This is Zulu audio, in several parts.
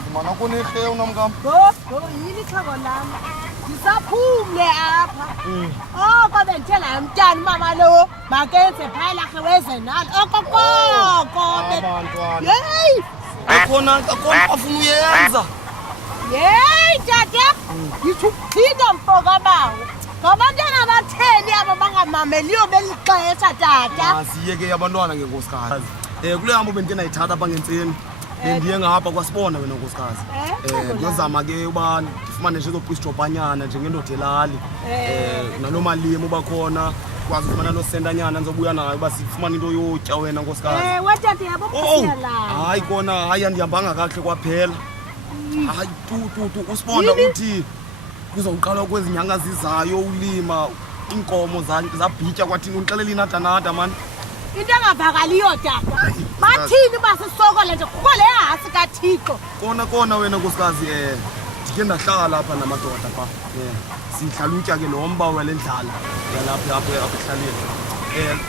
nkosikazi mana kunehle unomkam. Yini ixhego lam. Ndisaphumle apha. Kodwa ndithela mntana mama lo makenze phaya lakhe wezenalo. Okokoko. Abantwana. Yeyi. Akhona afuna uyenza. Yeyi tata. Ngithuphile mfoka bawo. Ngabantwana abatheni aba bangamameliyo belixesha tata. Asiyeke abantwana ngenkosikazi. Kule hambo bendike nayithatha apha ngentseni. Bendiye ngapha kwasibona wena nkosikazi. Ndiyozama ke uba ndifumane nje ezopisitopanyana njengendoda elali. Nalo malimi uba khona kwazi ufumana nosentanyana ndizobuya nayo uba sifumane into yotya wena nkosikazi. Watata yabophusela. Hayi kona hayi andihambanga kakuhle kwaphela. Hayi tu usibona uthi kuzawuqala kwezi nyanga zizayo ulima inkomo zabhitya kwathini unixelela inadanada mani. Into engavakaliyo tata. Bathini basisokole nje kukho le hasi kaThixo. Kona wena nkosikazi ndike ndahlala apha namadoda pha. Sidlala utya ke nomba wele ndlala yalapha apha ekuhlaleni.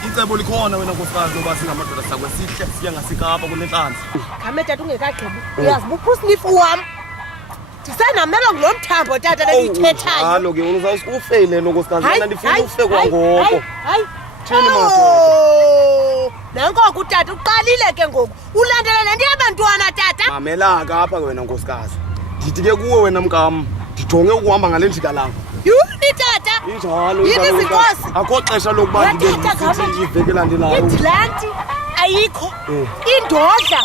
Icebo likhona wena nkosikazi loba singamadoda sakwe sihle siya ngasikapa kunenhlanzi. Khame tata ungekagqibi. Uyazi buphusnifu wam. Ndisenamelo ngulo mthambo tata lelithethayo. Halo ke uzawufeyile nkosikazi mina ndifuna ufe kwangoko. Hayi. Nanko kutata uqalile ke ngoku. Ulandela lento yabantwana tata. Mamela ka apha wena nkosikazi. Ndithi ke kuwe wena mkam. Ndijonge ukuhamba ngale njika lakho. Yuni tata. Injalo. Yini izinkosi? Akho xesha lokuba ndibe ngithi iveke landelayo. Idlanti ayikho. Indodla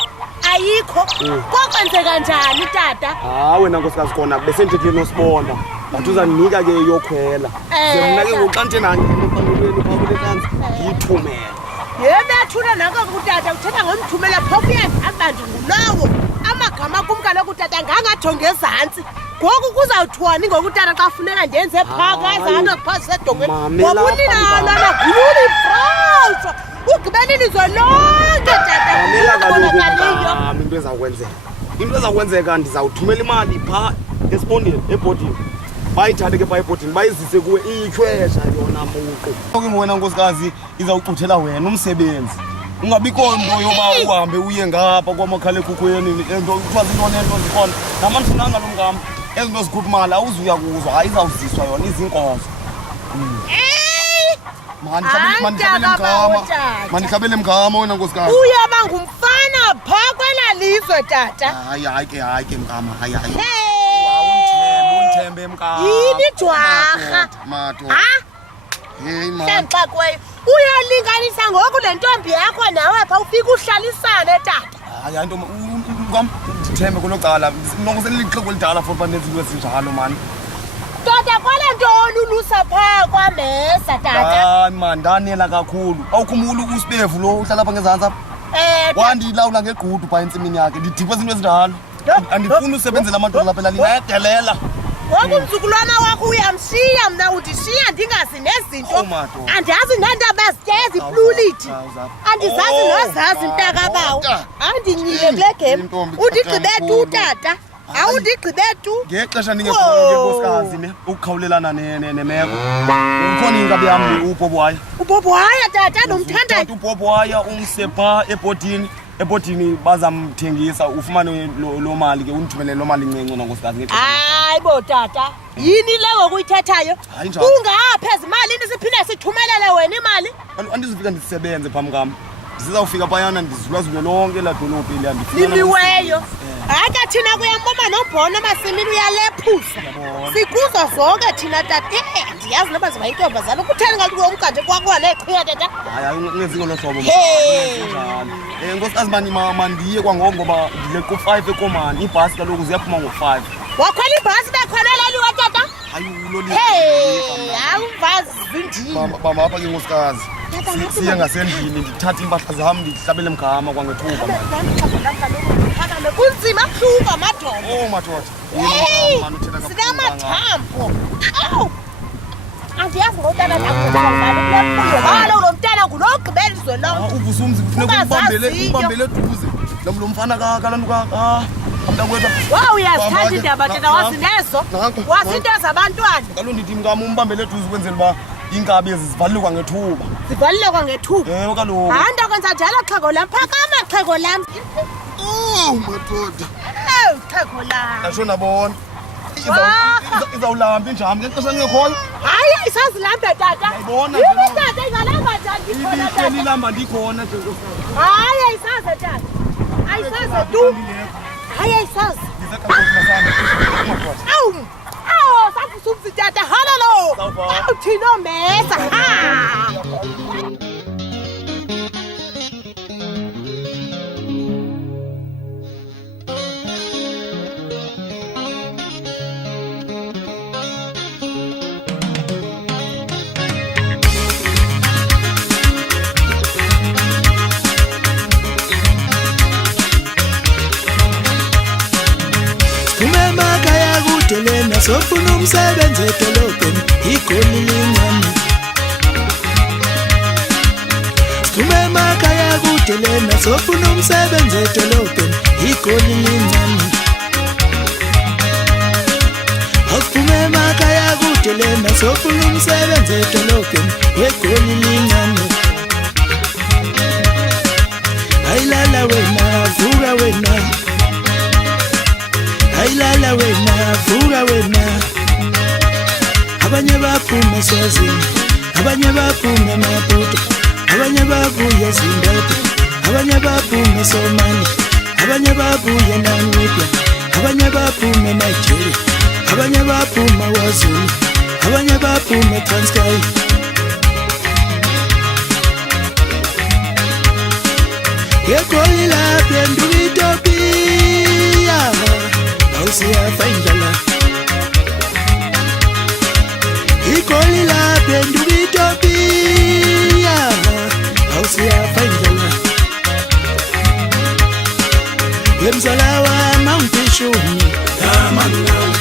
ayikho. Kokwenzeka njani tata? Wena nkosikazi khona besendithini nosibona. Bathi uzandinika ke yokhwela. Ze mna ke ngoqante nangiphambelweni phakulenhlanzi yithumela. Yebethuna nanko kutata uthetha ngomthumela phofu yakhe abantu ngulowo. Amagama kumka lokutata ngangajonge ezantsi. Ngoku kuzawuthwani ngokutata xa funeka ndenze phakazana phasi edongweni. Ngokulinana gululi frawusho. Ugqibeleni zonke tata. Mamela kaloku into ezakwenzeka. Into ezakwenzeka ndizawuthumela imali pha esipondeni ebhodini. Bayithathe ke pha ebhodini bayizise kuwe iyikhwesha yona muqo. Ke ngwena nkosikazi izawucuthela wena umsebenzi. Ungabikho into yoba uhambe uye ngapha kwamakhala ekhukhweni into kuthiwa zintoni ento zikhona. Namandifunanga lo mngam. Ezinto zikhupha imali awuzuya kuzo hayi izawuziswa yona izinkozo. Mandikhabele mngama wena nkosikazi. Uyaba ngumfana pha kwela lizwe tata. Hayi ke mngama hayi. Unthembe mngama. Yini jwarha? Mato. Hey man. Senxa kweyo. Uyalinganisa ngoku le ntombi yakho nawe apha ufika uhlalisane tata. Hayi ntombi mngam ndithembe kulocala. Nokuselixheko lidala for bandenza into ezinjalo man. Tata kwale nto olulusa pha kwamesa tata. Hayi man ndanela kakhulu. Awukhumula usibevu lo uhlala apha ngezantsi apha. Wandilawula ngegudu pha entsimini yakhe ndidikwe izinto ezinjalo. Andifuni usebenzela amadolo lapha elalini ayadelela. Ngoku umzukulwana wakho uyamshiya mna udishiya ndingazi nezinto. Andiyazi neentaba ezitezi pluliti. Andizazi nozazi mntakabawo. Andinyile kule game. Undigqibe tu tata. Awundigqibe tu. Ngexesha ndingekhoyo ke nkosikazi ne ukukhawulelana nemeko. Ukhona inkabi yami uBobwaya. uBobwaya tata nomthandayo. uBobwaya umsepha ebhodini bazamthengisa ufumane lo mali ke undithumelele lo mali incinci nkosikazi ngexesha. Hayi bo tata. Yini le ngokuyithethayo? Ungapha izimalini siphinde sithumelele wena imali? Andizifika ndisebenze phambi kwami. Sizawufika phayana ndizulazule lonke la dolophu ile andifuna. Limiweyo. Hayi ke thina kuyamboma nombhono masimini uyalephusa. Sikuzo zonke thina tata. Ndiyazi noba ziba intombazana ukutheni ngathi umgade kwakho neqhiya tata. Hayi ungezinto lo hlobo. Nkosikazi mandiye kwangoko ngoba ndileqa u5 ekomani ibhasi kaloku ziyaphuma ngo5. Wakhwela ibhasi bekhona leliwe tata? Hayi uloliwe. Awuvazi zindini. Bama apha ke nkosikazi. Siye ngasendlini ndithatha impahla zami ndihlabele mgama kwangethuba manje. Kunzima kuhluka amadoda. Madoda. Sinamathambo. Awu. Andiyazi ngotana nakuzalana kulemfuyo. Halo lo mntana ngulogqibela izwe lonke. Uvusumzi kufuneka ubambele duze. Lo mfana kalantu amntakwethu. Uyazithatha indaba tata wasinezo. Wasinto zabantwana. Kaloku ndithi mngam umbambele duze ukwenzela uba inkabi ezi zivalile kwangethuba. Zivalile kwangethuba? Kaloku. Hayi nto kwenza njalo xhego lam phakama xhego lam. Madoda. Ew, theko la. Asho nabona. Wah. Izawulamba injami ngexesha ngekhoyo. Hayi isazilambe tata. Yayibona Yini nje. tata ingalamba njani khona Ibiseni tata? ilamba ndikhona nje nkosikazi. Hayi ayisaze tata. Ayisaze tu. Hayi ayisaze. Awu. Awu, sakusumsi tata. Halalo. Awu thino mesa. Ha. Umemakhaya kude lena sofuna umsebenzi edolobheni igoli lincane. Umemakhaya kude lena sofuna umsebenzi edolobheni igoli lincane. Umemakhaya kude lena sofuna umsebenzi edolobheni wegoli lincane. Ayilala wena vuka wena. Ayilala wena vuka wena. Abanye baphuma eSwazini, abanye baphuma eMaputo, abanye babuya eZimbabwe, abanye baphuma eSomali, abanye babuya eNamibia, abanye baphuma eNigeria, abanye baphuma eKwaZulu, abanye baphuma eTranskei. Yegoli lapha endulitopia awusiyafa indlala. Igoli lapha endulitopia awusiyafa indlala. Wemzala wami angipishuni yamanala.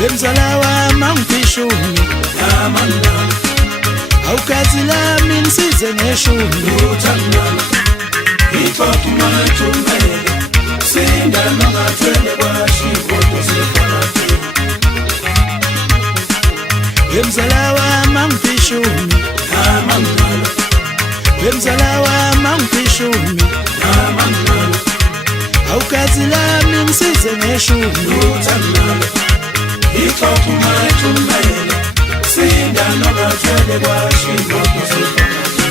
Wemzala wami angipishuni yamanala. Awukazi lami nisize ngeshuni uthandana. Iphofu mathumele sinda nangathwele kwashigodo sefanati. Wemzala wami angipishuni yamanala. Wemzala wami angipishuni yamanala. Awukazi lami nisize ngeshuni uthandana. Iphofu mathumele sinda nangathwele kwashigodo sefanati.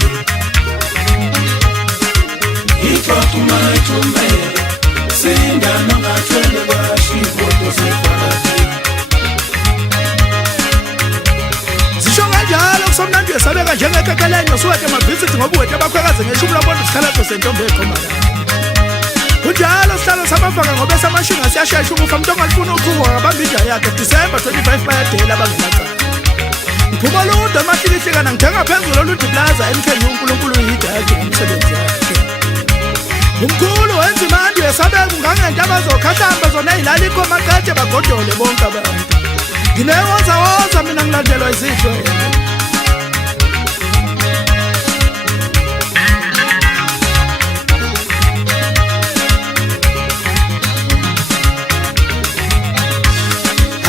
Iphofu mathumele sinda nangathwele kwashigodo sefanati. Zisho kanjalo kusomnandi yesabeka njengekekelenyo suweke mavisithi ngoba uwethe abakhwekazi ngeshumi labona isikhalazo sentombi eqhomana. Kunjalo sihlalo samafaka ngoba esamashinga siyashesha ukufa umuntu ongalifuna uqhuba ngabamba inja yakhe December 25 bayadela bangenacala. Ngiphuma lude amahlikihlekana ngithenga phezulu olundi plaza emkhenye uNkulunkulu uyidaji ngomsebenzi wakhe. Umkhulu wenza imandi yesabeka ungangento abazokhahlamba zona ey'lala ikhomaqatshe bagodole bonke abantu. Nginewozawoza mina ngilandelwa izidlo.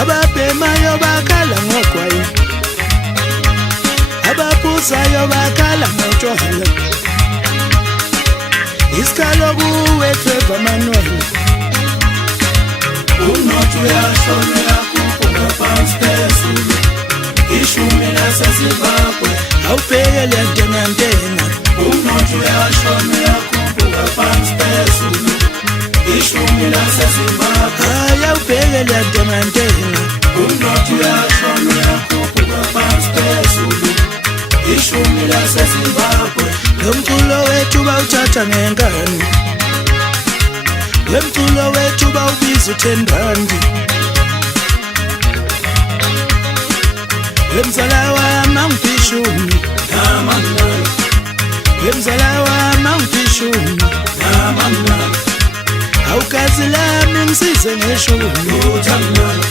Ababhemayo bakhala ngogwayi, abaphuzayo bakhala ngotshwala. Isikhalo kuwe Trevor Manuel. Unothi uyashona uyakhuphuka phansi phezulu. Ishumi laseZimbabwe awubhekele ntengantenga. Unothi uyashona uyakhuphuka phansi phezulu. Ishumi laseZimbabwe awubhekele ntengantenga. Unothi uyashona uyakhuphuka phansi phezulu. Ishumi laseZimbabwe lomculo wethu bawuthatha ngenkani. Wemculo wethu bawubiza u10 Wemzala wami angipishuni yamanala. Wemzala wami angipishuni yamanala. Awukazi lami ngisize ngeshuni uthandana.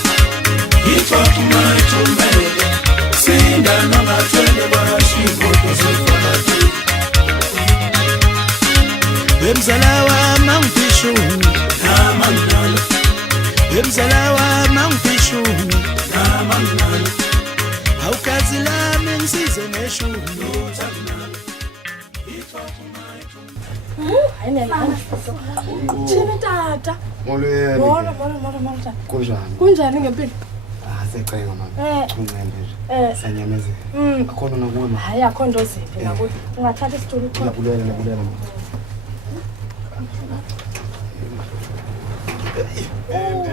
Iphofu mathumele sinda nangathwele kwashigodo sefanati. Wemzala wami angipishuni yamanala. Wemzala wami angipishuni yamanala. Awukazi lami ngisize ngeshuni uthandana. Iphofu mathumele hayi niyayibona thini tata Molweni. molo tata Kunjani? kunjani ngempilo Secenga mama. Uncende nje. Sanyamezela. Akhona nakubona. hayi akho nto ziphi nakuthi ungathatha isitulo ukhona Nabulela mama.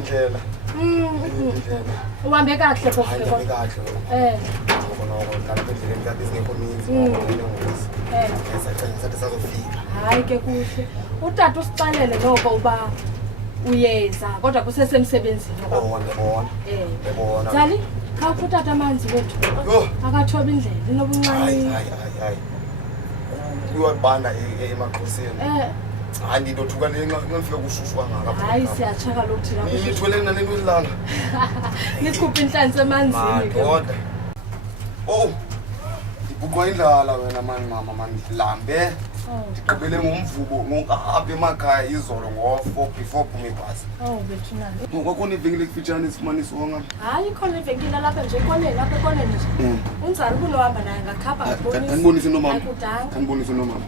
Ndlela. uhambe kahle phofu Hayi kahle. Ngibona ngala endleleni kade singekho ninzi. Sathi sazofika. hayi ke kuhle utata usixelele noko uba uyeza kodwa kusesemsebenzini Ngibona. Zali khawuphi utata amanzi wethu Yo. akathoba indlela inobuncane Hayi. Kuyabanda emaxhoseni. Hayi nditothuka ngifika kushushu kangaka. hayi siyatsha kaloku thina Ngithwele nale nto ilanga. nikhuphe inhlanzi emanzini ke Madoda. Oh. Ndibuqwa indlala wena mama mandihlambe. Ndigqibele ngomvubo ngapha emakhaya izolo ngo4 before phuma ibhasi. bethunani Ngokwakho ivenkile kufitshane esifumanisa wonga. hayi khona ivenkile lapha nje ekoneni lapha ekoneni nje unzali kunohamba naye ngakhapha Kanibonise nomama. akudanga Kanibonise nomama.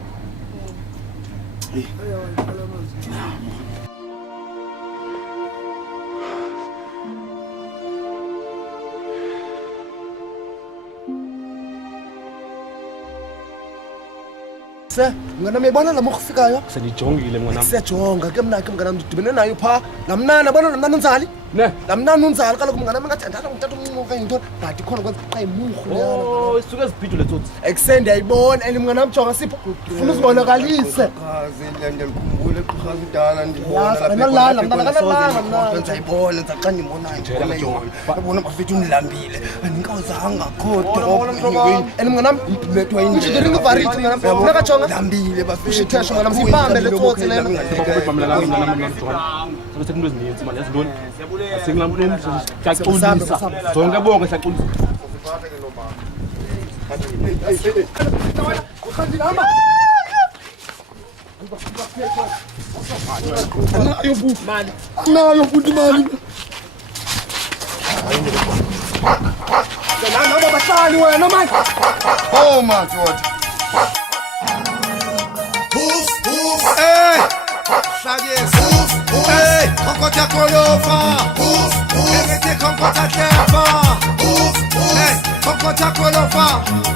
Mngana miyabona lamo kufikayo Senijongile mnganami. siyajonga ke mna ke mngana ndidibene nayo pha lamnana yabona lamnana unzali Ne. lamnana unzali kaloku mngana ngathi andala ngumtata omncinci okanye yintoni but ikhona kwenza xa imurhu leyana Oh, isuke zibhidule tsotsi. ekuseni ndiyayibona and mngana mjonga sipho funa uzibonakalise Qazi le ngikhumbule qhaza idala Yazi, kanalala, mntana, kanalala, mntana. Ndiyayibona xa ndimbonayo Njela majonga. Yabona bafethu ndilambile. Andikawuzanga Bona, mntwana, and mnganam ushideringa varithi mnganam nakajonga Lambile bafethu. ushithesho mnganam siyibambe le tsotsi lena Babamela la mnganami. Sobe sekunto ezininzi manje yazintoni? Asingilambule Sabe, siyaxolisa. sabe. Zonke bonke siyaxolisa. nayo futhi imali nabo bahlali wena manje Oh my God. Hlakisa hey konkotha kolofa engithi konkotha tefa hey konkotha kolofa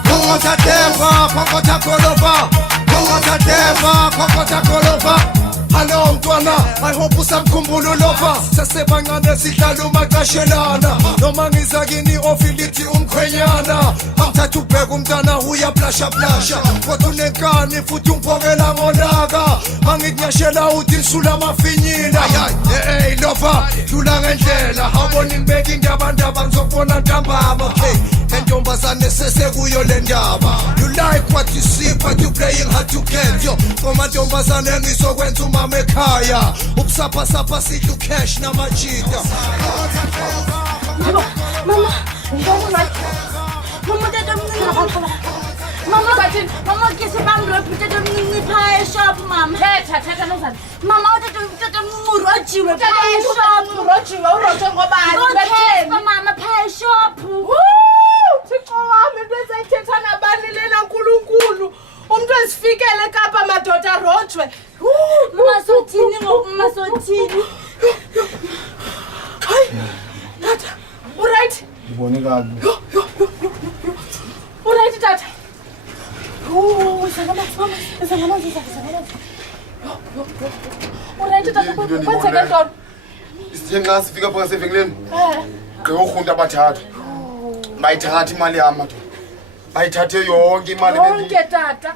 konkotha tefa konkotha kolofa konkotha tefa konkotha kolofa Hello mntwana I hope usamkhumbula lofa sesebancane sihlala umaqashelana noma ngiza kini ofilithi umkhwenyana amthatha ubheka umntana uya plasha kodwa unenkani futhi ungipokela ngonaka manginyashela uthi nsula amafinyila hey lofa dlula ngendlela awubona ngibeka indaba ngizokubona ntambama okay entombazane sesekuyo le ndaba you like what you see but you playing hard to get yo koma ntombazane ngisokwenza umama ekhaya ubusapha sidla ucash namajita mama mama tata mncinci mama bathi mama kisi bamlophi tata mncinci phaa eshop mama thetha nozana mama utata mncinci urojiwe phaa eshop urojiwe urojwe ngobani mama phaa eshop Thixo wami into ezayithetha nabani lena nkulunkulu umntu ezifikele kapa madoda rojwe mama sothini ngoku mama sothini hayi tata uright Ngibone kabi. uright tata uright tata kwenzeke ntoni Isithe nxa sifika phakathi evenkileni. Ngeyorhunta abathathu. Bayithatha imali yami madoda. Bayithathe yonke imali yonke tata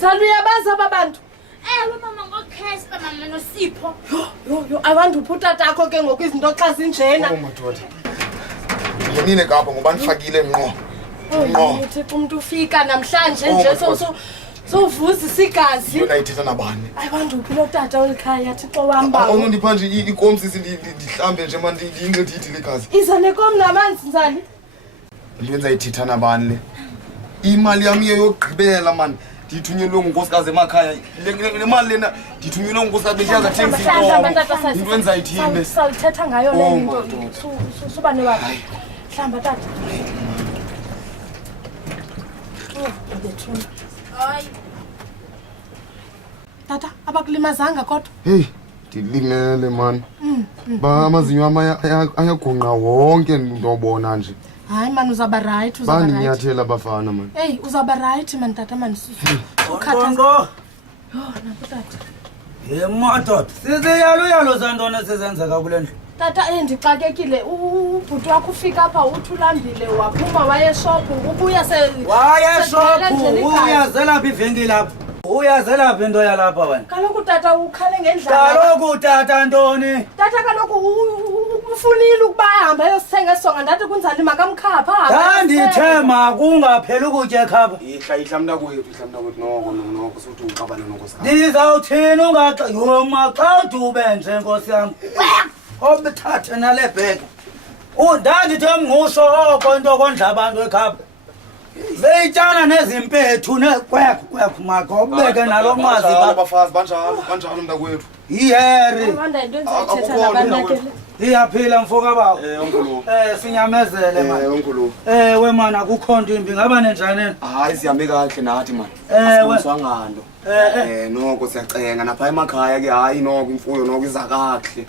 Zali uyabazi aba bantu ewe mama ngokhespa mama nosipho yo ayiwanduphi utatakho ke ngoku izinto xa zinjena Oh madoda. Ngenile kapha ngoba ndifakile ngqo. Thixo umntu ufika namhlanje nje sowuvuzisa igazi Yona ithetha nabani? ayiwanduphi lo tata olikhaya Thixo wam Awunondipha nje ikomsisi ndihlambe nje manje ndiyincedile le gazi. iza nekom namanzi Nzali Ndiyenza ithetha nabani le? Imali yami yokugqibela man. Ndithunyelwe ngunkosikazi emakhaya. Le mali lena ndithunyelwe ngunkosikazi bendiyaza thengisa inkomo. Into enza ithini? sawuthetha ngayo le Oh, nto madoda. suba newapha hlamba tata bethuna hayi tata abakulimazanga kodwa? Hey, ndilimele man. Ba amazinyo ama ayagunqa wonke ndobona nje. Hayi man, uzaba right, uzaba right. Bandinyathela abafana man. Hey, uzaba right man tata man. Ukhathaza. Yo, napo tata. Ye madoda, siziyalo zantona sizenzeka kule ndlu. Tata ndixakekile. Ubhuti wakho ufika apha uthulambile waphuma waye shop ubuya se Waya shop, uyazela phi ivenkile lapha? Uyazela phi into yalapha wena? Kaloku tata ukhale ngendlela. Kaloku tata ntoni? Tata kaloku ufunile ukuba ahambe ayosithenga esonga ndathi kunjani makamkhapha. Ndandithe makungapheli ukutya ekhapha. Ihla mntakwethu noko sothi uxabane noko sika. Ndizawuthini ungaxa yoma xa udube nje nkosi yam. Obethathe nale bheke. Ndandithe mngqusho oko into kondla abantu ekhapha. Beyityana nezimpethu nekwekhu makho ubeke nalo mwazi abafazi banjalo mntakwethu. Iheri. Manda into endizayithetha nabanakele. Iyaphila mfoka bawo. Onkulu. Sinyamezele man. Onkulu. We man akukho nto imbi ngaba nenjani? Hayi sihambe kahle nathi man. Asibonwangando. Noko siyacenga napha emakhaya ke hayi noko imfuyo noko iza kahle.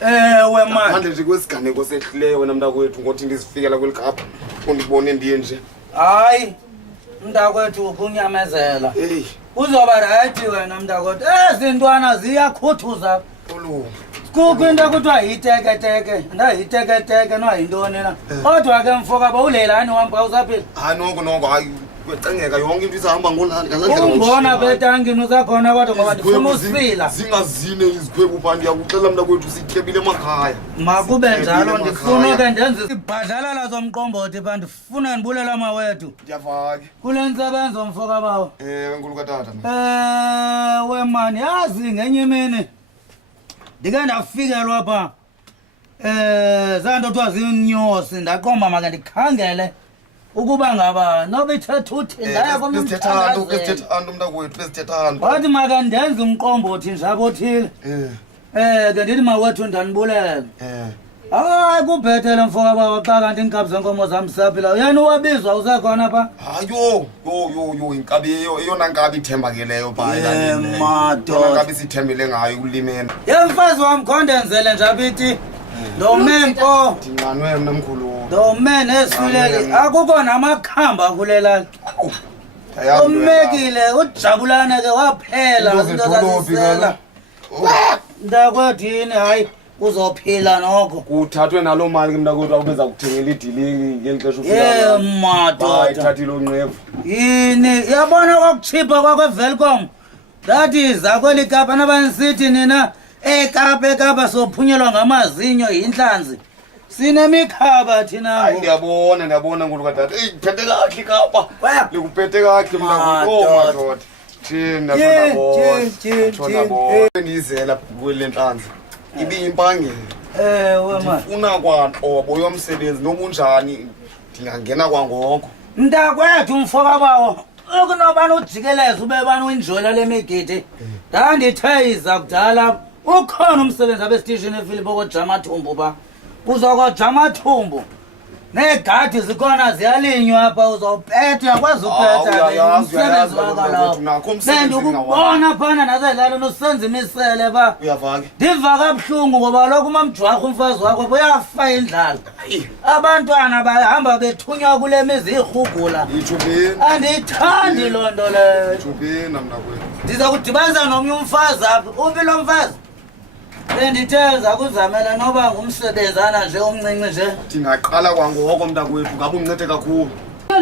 We man. Manje nje kwesiganeko sehlileyo wena mntakwethu ngothi ndizifikela kwelikhapha undibone ndiye nje. Hayi. Mntakwethu ukunyamezela. Hey. Uzoba right wena mntakwethu. Ezintwana ziyakhuthuza. Ulu. Kukho into kuthiwa yiteketeke. Ndayiteketeke no yintoni na. Kodwa ke mfoka bawulelani wamba usaphila. Hayi noko hayi kwecengeka yonke into izahamba ngalandlela. Umbona betangini usakhona kodwa ngoba ndifuna usila. Zingazine izikhwebu pha ndiyakuxela mntakwethu sityebile emakhaya. Makube njalo ndifuna ke ndenze ibhadlalala zomqombothi pha ndifuna ndibulela amawethu. Ndiyava ke. Kule nsebenzo mfoka bawo. Enkulu katata. We man yazi ngenye imini ndike ndafikelwa pha zanto kuthiwa zinyosi ndaqomba make ndikhangele ukuba ngaba noba ithetha uthi ndaya besithethando mntakwethu besithethando. wathi make ndenze umqombothi njabo othile ke ndithi mawethu ndanibulela. Hayi kubhethele mfoka bawo xa kanti iinkabi zenkomo zam sisaphila uyani wabizwa usekhona pha. Hayo inkabi eyona nkabi ithembakeleyo pha madoda nkabi sithembele ngayo ulimeni. Mfazi wam khondenzele njabiti ndomempo ndinqanwe mna mkhulu. ndomene esifileli akukho namakhamba kulelali. Umekile ujabulane ke waphela into zasisela. Ndakwethini hayi uzophila noko. Kuthathwe nalo mali ke mntakwethu awubeza kuthengela idilingi ngeli xesha ufika. Madoda ithathile onqevu. Yini yabona kwakuchipha kwakwevelcom ndathi za kweli kapa nabanisithi nina ekapa sophunyelwa ngamazinyo yintlanzi sinemikhaba thina. Hayi ndiyabona nkulu katata. Iphethe kahle ikapa likuphethe kahle mntakwethu. Madoda thina ndiyizela kwele ntlanzi ibiyimpangelo. We man ndifuna kwantobo yomsebenzi nobunjani ndingangena kwangoko. mntakwethu mfoka bawo ukunobani ujikeleza ube bani uyinjola le migidi. Ndandithe iza kudala ukhona umsebenzi abesitishini eFilipo kojamathumbu pha uzokojamathumbu neegadi zikhona ziyalinywa apha uzopetha uyakwazi upetha umsebenzi wakalawo bendikubona phana nasezilalini usenza imisele pha. Uyava ke. Ndiva kabuhlungu ngoba lokhu umamjwarha umfazi wakho uyafa indlala. Abantwana bahamba bethunywa kule mizi irhugula. Andiyithandi loo nto leyo. Ndiza kudibanisa nomnye umfazi apha. Uphi lo mfazi? Bendithe zakuzamela noba ngumsebenzana nje omncinci nje. Ndingaqala kwangoko mntakwethu ngabe uncede kakhulu.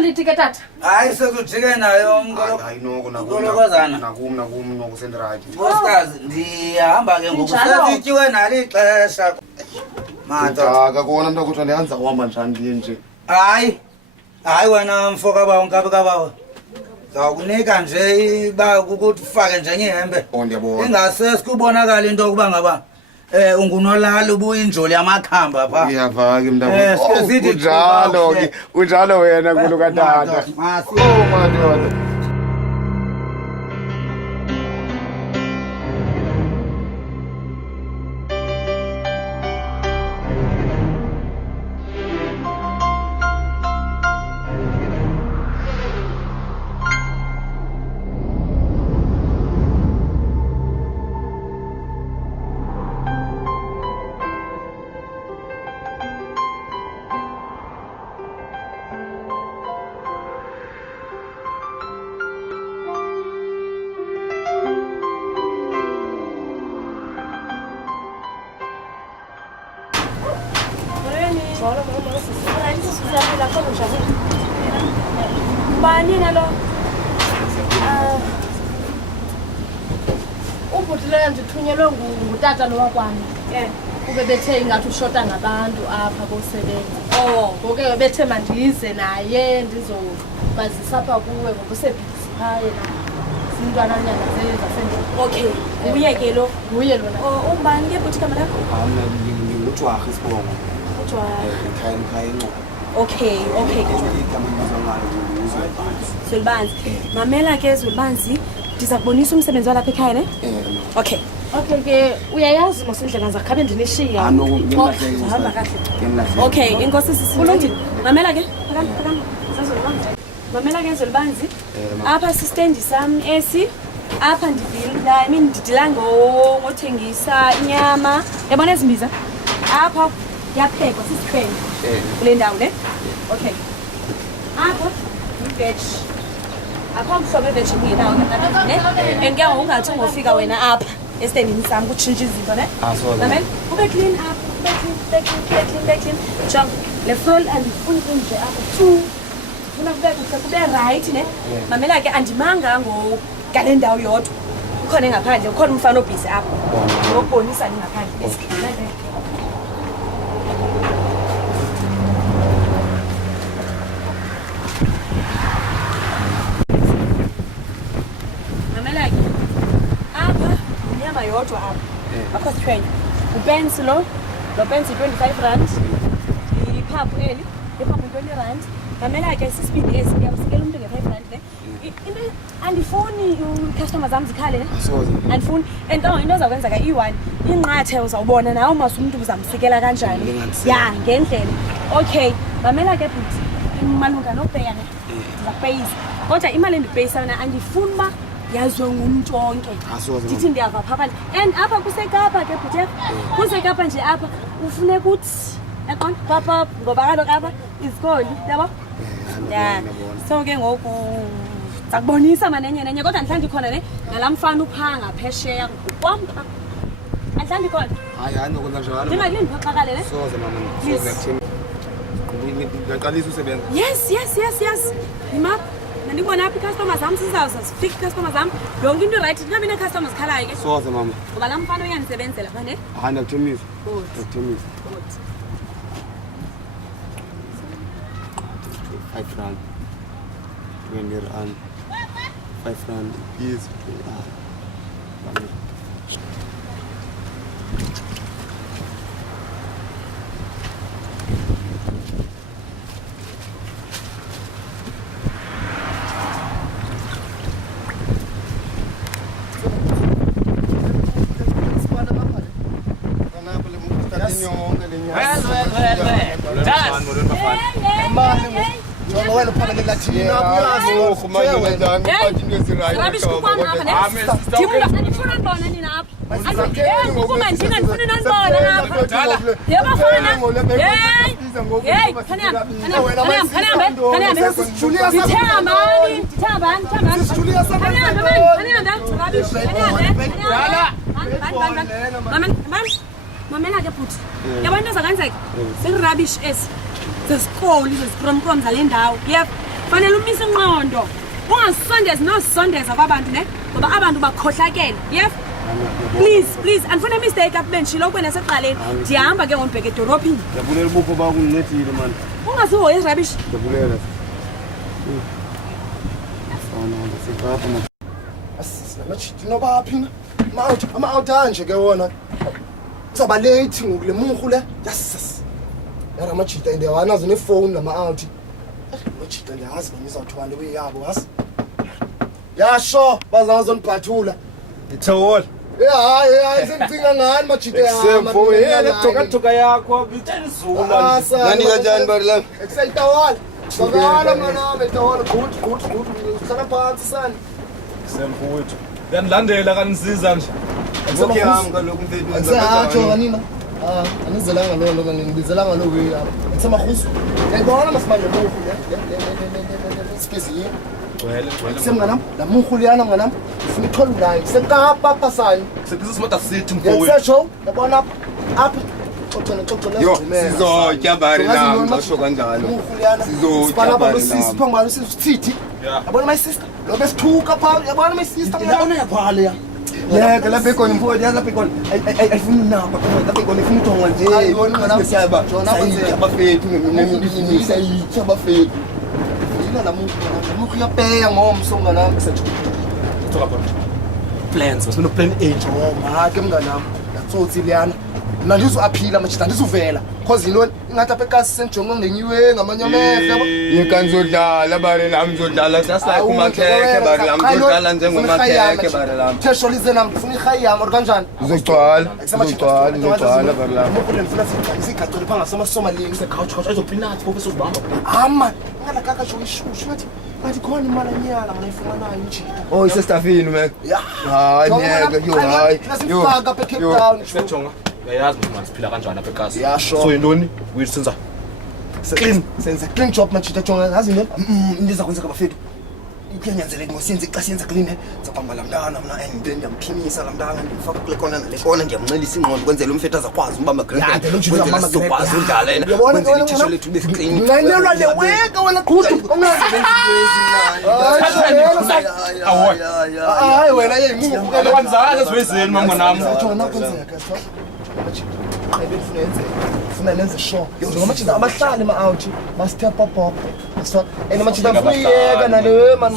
Lithi ke tata. Hayi sekujike nayo umkolo. Hayi noko nakum noko sendirayithi. Nkosikazi ndiyahamba ke ngoku sesityiwe nalo ixesha. Madaka kona mntakwethu ndiyanza uhamba njani ndiye nje. Hayi wena mfoka bawo nkabi kabawo zawukunika nje iba ukufake nje ihembe. Ndiyabona. Ingase sikubonakala into yokuba ngaba ungunolali ubuyinjoli yamakhamba pha. Uyava ke mntakwethu. Unjalo wena nkulu katata. Madoda. Ungubani na lo? Ubhuti leyo ndithunyelwe ngutata lo wakwami. Kube bethe ingathi ushota ngabantu apha kosebenza. Ngoke bethe mandize naye ndizobazisa apha kuwe ngoba usebhizi phaye na. Sintwana nyana zasendulo. Okay, nguye ke lo. Nguye lona. Ungubani ke bhuti kamela? Ngingutshwarha isibongo. Ekhaya Inqwelo. Okay. Igama engibizwa ngayo nguZwelbanzi. Zwelbanzi. Mamela ke Zwelbanzi, ndiza kubonisa umsebenzi walapha ekhaya ne? Okay. Okay ke uyayazi mosindlela zakhabe ndinishiya. Hamba kahle. Okay, inkosi sisithi. Mamela ke, phakama. Sazolibanga. Mamela ke Zwelbanzi. Apha sistendi sami esi apha ndidila ngothengisa inyama. Yabona ezimbiza? Apha yaphekwa sisikhwele. Kule ndawo ne? Okay. Apha i-veg. Apha mhlobo i-veg kuyinawo ne? And ke ungathi ngofika wena apha estendini sami kutshintsha izinto ne? Mamela, ube clean up, ube clean. Jong, le floor andifuni kunje apha tu. Funa kube right ne? Mamela ke andimanga ngale ndawo yodwa. Ukhona engaphandle, ukhona umfana obhisi apha. Ngokubonisa ngaphandle. Yodwa apha akho sithwenye upensi lo pensi 25 rand iphaphu eli iphaphu 20 rand mamela ke sisibindi esi ngiyamsikela umuntu nge5 rand ne into andifuni customer zami zikhale ne andifuni into zakwenza ka i1 inqathe uzawubona nawe mase umuntu uzamsikela kanjani ya ngendlela okay mamela ke bhuti malunga nopeya ne ndizapeyisa kodwa imali endipeyisana andifuni ba yazwe ngumuntu wonke ndithi ndiyava phapha and apha kusekapa ke bhuti kusekapa nje apha ufune kuthi yaqonda papa ngoba kaloku apha izikoli yabo ya so ke ngoku sakubonisa manenye kodwa ndihlange khona ne nalamfana uphanga phesheya kwampa andihlange khona hayi nokwenza njalo ndingalini phaqakale ne soze mama soze ngiyaqalisa usebenza yes imap ndibona apha i-customer zami sizawuzazifika i-customer zami yonke into right ndingabi nee-customers khalayo ke soze mama ngoba laa mfana uyanisebenzela mane hayi ndiyakuthemisa Good. 5 rand 20 rand 5 rand is wena uphakelela thina Rubbish kukwamapha ne? Ndifuna ndibona nina apha. Ukuba ndina ndifuna nonibona apha. Yebafana. Hey, Mamela ke bhuti. Yabona into zakwenzeka? Sirubbish esi. Zesikoli zesikrom zale ndawo. Yep. Fanele umise ingqondo. Ungasondeza nosondeza kwabantu ne? Ngoba abantu bakhohlakela. Yep. Please, andifuna mistake up bench lokho naseqaleni. Ndihamba ke ngomibheke edorophini. Yabulela ubupho bakungincedile man. Ungasihoyi rubbish. Yabulela. Sikapha manje. Asinachithi noba phina. Ama-out anje ke wona. Uzaba late ngokule mungu le. Yes. Yara machita ndiyawanazo nefone nama-out. Machita ndiyazi ngizawuthwala kweyabo wazi. Yasho bazawuzonibhathula. Ithawol. Hayi sengicinga ngani machita yami. Semfo lethoka yakho bitenzula. Nani kanjani bari la? Eksayitawala. Bakala manami tawala good. Sana phansi sana. Semfo wethu. Yandilandela kanisiza nje. Ngiyami kaloku mfethu. Asatsho kanina. Anizelanga lo ngoba ngibizelanga lo we apha. Ngisemakhusu. Ngiyabona masimanje lo. Space here. Gwele. Semnganam, la munkhuliyana mnganam. Ufuna ithola nayo. Sekapa pasani. Sekuzisa smata sithi mfo wethu. Ngiyatsho, yabona apha. Xoxela Yo, sizotya bari la ngisho kanjalo. Munkhuliyana. Sizotya Sibana bari abantu la. sisipha ngalo sisithi. Yabona my sister. Lo besithuka pha. Yabona my sister. Yabona yaphale ya. Yeke lapha ekhona mfowethu yazi lapha ekhona ayifuni napa lapha ekhona ifuna uthonga nje ayibona ngana siyaba jona abafethu ngisayitha abafethu yina lamuntu uyapeya ngomso nganami sethu Talk about plans. Mas plan A. oh ke mnganami yatsotsi liyana mina ndizoaphila manje ndizuvela cause yini ingathi apha ekasi senjongo ngenyiwe ngamanye amehlo yabo Ingcwelo bari lami ngizodlala just like umakhekhe bari lami ngizodlala njengomakhekhe bari lami thesholize nami ngifuna ihayi yami or kanjani uzogcwala bari lami mukule ngifuna isigacole phanga soma-Somalini Couch ayizopinathi ngoba sokubamba. ama ingalakaka sho ishushu ngathi khona imalanyana ngayifumanayo njita oh isestafini man ya hayi ngeke yo hayi nasifaka apha eCape Town Sejonga. Uyayazi ukuthi siphila kanjani apha ekhasi. Yeah, sure. So yintoni? Uyisenza. Clean. senze clean job manje jonga yazi nini into ezakwenzeka bafethu kuyanyanzeleka ngosenze xa siyenza clean zabamba lamntana mna and then ndiyamphimisa lamntana ndimfaka kule kona nale kona ndiyamncelisa ingqondo kwenzela umfethu azakwazi umbamba grade kwenzela sizokwazi udlala yena kwenzela ixesha lethu libe clean nganelwa le weka wena qhudu hayi wena yeyimuvu Kwenzakala siwezeni mangwanami. jona kwenzeka funa lenze show njengoba manje abahlali ema-out basitep up and manje ndafuyeka nale man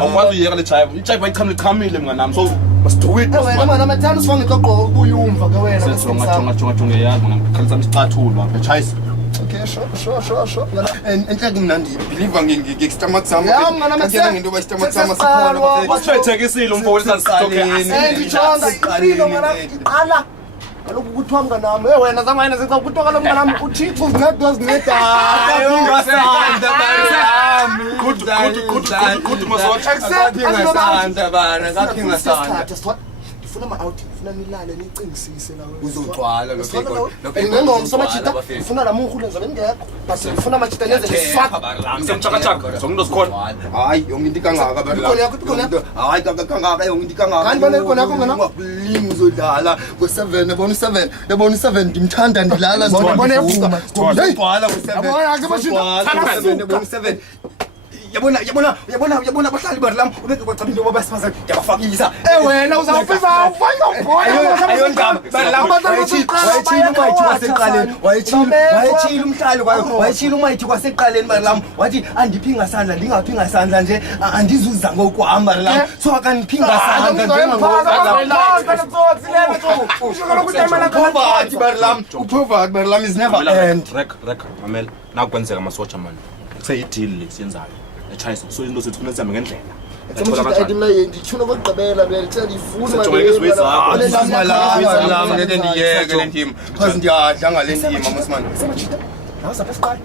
Awukwazi uyeka le jive. Ijive ayichamile mnganami. So must do it. wena manje amathanda sifanga iqoqo ubuyumva ke wena Jonga yazi mnganami. Khalisa isicathulo apha. Chase. okay sure enhleke mna ndibhiliva ngestomach sami Yeah, mngani wami, ngiyena ngento yoba istomach sami sesiqalwa. asikhona Wasithekisile umfowethu ndijonga impilo mna iqala kaloku kuthiwa mnganami wena zamana sexa kuthiwa kaloku mnganami uthixo uzinceda wazinceda ndifuna ama-out ndifuna nilale nicingisise uzogcwala ngengomso amajita ndifuna namurhu lenzabe ndingekho but ndifuna amajita nenzele hayi yonke into kangaka hayi kangaka yonke into kangakalingi uzodlala ngo-7 yabona u-7 ndimthanda ndilala yabona abahlali bari lam ubeke kwacaba into yoba basifazane ndiyabafakisa wena uzawufika wayetshila umayithi kwasekuqaleni bari lam wathi andiphinga sandla ndingaphinga sandla nje andizuza ngokuhamba bari lam so akandiphinga sandlapoverty bari lam is never end Rek mamela nakwenzeka masotsha manje seyideal le siyenzayo echayisa so into sethu funeka sihambe ngendlela nditshuna kokugqibela ndifuna lete ndiyeke le ntima because ndiyadla ngale ntima mosman nawuzapha esiqala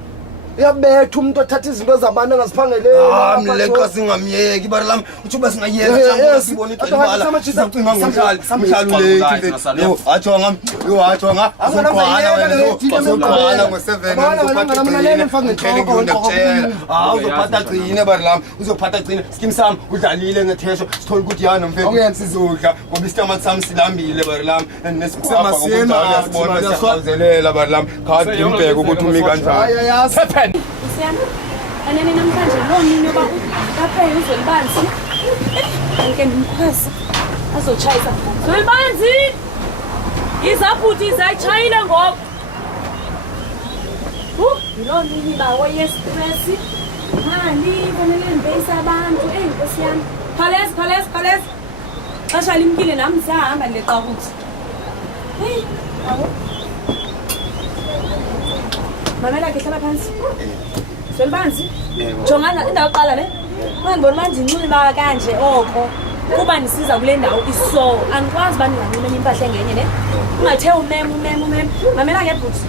uyabetha umuntu othatha izinto zabantu engaziphangeleli xa singamyeki bari lam utsho uba singayeka sibona iqelibala sizacinga ngomhlali ajonga uzoqala ngo-7uzophatha gcine bari lam uzophatha gcine skim sam udlalile ngethesho sithole ukuthi yana mfethu sizodla ngoba isitamati sami silambile bari lam and nesibona siyawuzelela bari lam khadi ndimbheke ukuthi umi kanjani Siyami, anene namhlanje loo nini yoba kaphela uZwelibanzi ke ndimkhweza azotshayisa Zwelibanzi izaphuthi izayitshayile ngoku yiloo nini bawo yestresi mali fanele ndibeyisa abantu nkosi yami khaleza xesha limkile nam siyahamba ndileqa ukuthi heyi awo mamela ke hlala phansi Zwelibanzi jongana indawo qala le mangibona manje inxiba kanje oko kuba ndisiza kule ndawo iso angikwazi bani nganxibeni impahla engenye ne ungathe umem mamela ke bhuti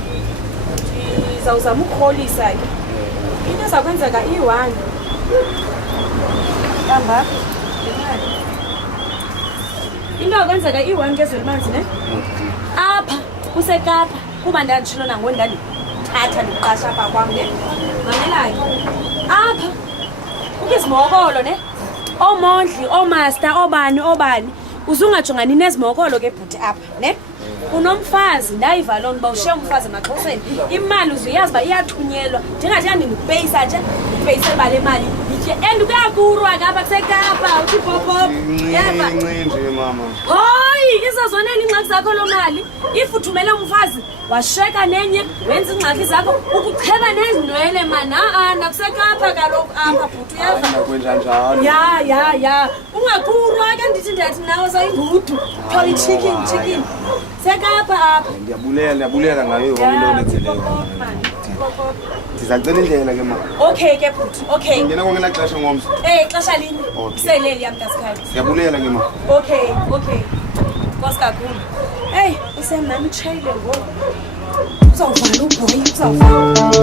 ndizawuzama ukurholisa ke into ezakwenzeka iyi-1 hamba into yakwenzeka iyi-1 ke Zwelibanzi ne apha kusekapa kuba ndanditshilo nango thatha ndiqasha apha kwam ne mamelayo apha ukizimokolo ne oomondli oomaster obani uzungajongani nezimokolo ke bhuti apha ne unomfazi ndayiva loo nto uba ushiye umfazi emaxhoseni imali uzuyazi uba iyathunyelwa ndingathi andingupeyisa nje upeyisele bale mali yitye and kuyakurwa kapha kusekapa uthi popopo yeva nje mama hoyi izazonela iingxaki zakho loo mali if uthumele umfazi washeka nenye wenza iingxaki zakho ukucheba nezinwele mana nakusekapha kaloku apha bhuti uyeva ya ungakurwa ke ndithi ndathi nawe sayingudu kuthiwa chicken sekapha apha ndiyabulela ngayo yonke into olenzeleyo ndizacela indlela ke ma okay ke bhuti okay ngena kongena xesha ngomso xesha linye seleli yam mntasekhaya ndiyabulela ke ma okay nkosi kakhulu eyi usemnami utshayile ngoku uzawuvala ubhoyi uzawuvala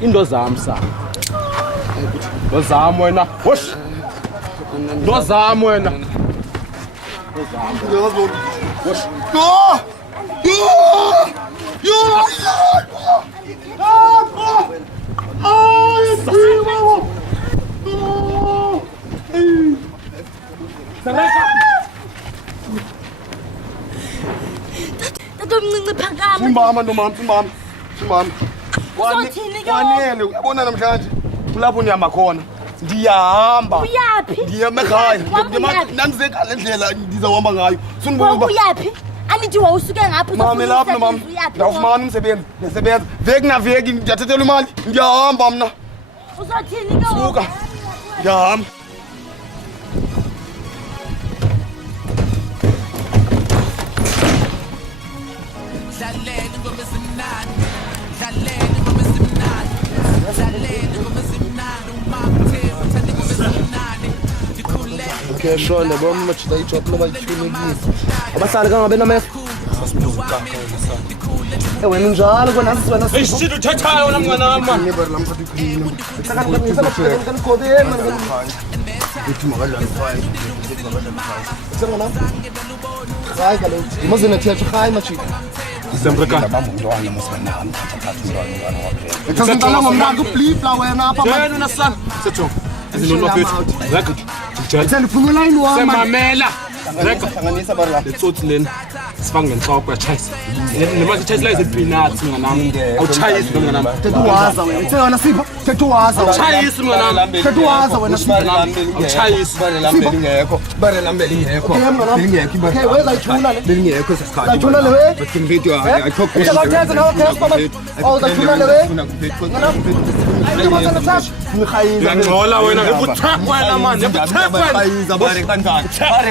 into zam sa ndo zam wena hosh ndo zam wena tatomncinci phakama simbama ntomam simbama kwanele uyabona namhlanje kulapho ndihamba khona ndiyahamba uyaphi ndiyema ekhaya ndandizekale ndlela ndizawuhamba ngayo uyaphi andithi wawusuke ngapho mama lapho nomama ndawufumana umsebenzi ndiyasebenza veki naveki ndiyathethelwa imali ndiyahamba mna uzothini ke suka ndiyahamba Okay, shona boma machita ichop no bayichunekisa. abahlali kangabe namehlo wena njalo kona wena isithu uthathayo wena mnganama Never lam pati khina. Hayi kaloku. Imazina thiyathi hayi machita. Isembreka Bambumntwana mosibana amthatha umntwana wakhe. Ethasentana ngomntana ublipla wena apha. Yena nasana setho. Izinto mfethu. Zakho. Sendifuna ulayini wami. Semamela. hlanganisa bari la letsotsi lena sifake ngenhloko yachayisa nemali ichayisela izepeanuts mnganami awuchayisi mnganami Tetuwaza wena. Sengana sipha. Tetuwaza wena. awuchayisi mnganami Tetuwaza wena. awuchayisi bari la belingekho bari la belingekho belingekho Okay, weza ichuna le. belingekho sesikhathi Zachuna le we. but ngividi ayikho Uchabathethe nawe test baba. Awuzachuna le we. uyangcola wena ngikuthap wena manje ngikuthap wena Khayiza bare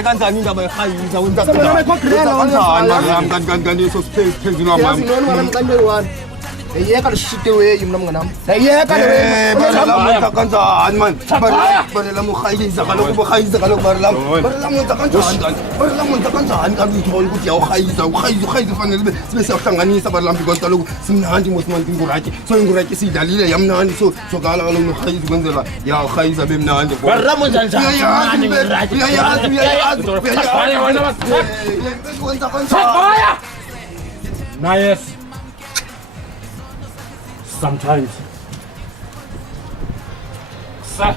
kanjani indaba ekhayiza wenza Sengana ikhogrela wena. kanjani so phezulu Yazi mama noni wena mqambe wani. Eyeka lishite weyi mna mnganami. Eyeka le we. Bari kanjani man bari la mukhayiza kaloku bakhayiza kaloku bari la wenza kanjani bari la wenza kanjani kanti uthola ukuthi ukhayiza fanele sibe siyahlanganisa bari la because kaloku simnandi mosimanti nguraki so inguraki sidlalile yamnandi so sokala kaloku nokhayiza kwenzela ya ukhayiza bemnandi bari la mwenza njani wenza kanjani na yes sometimes sir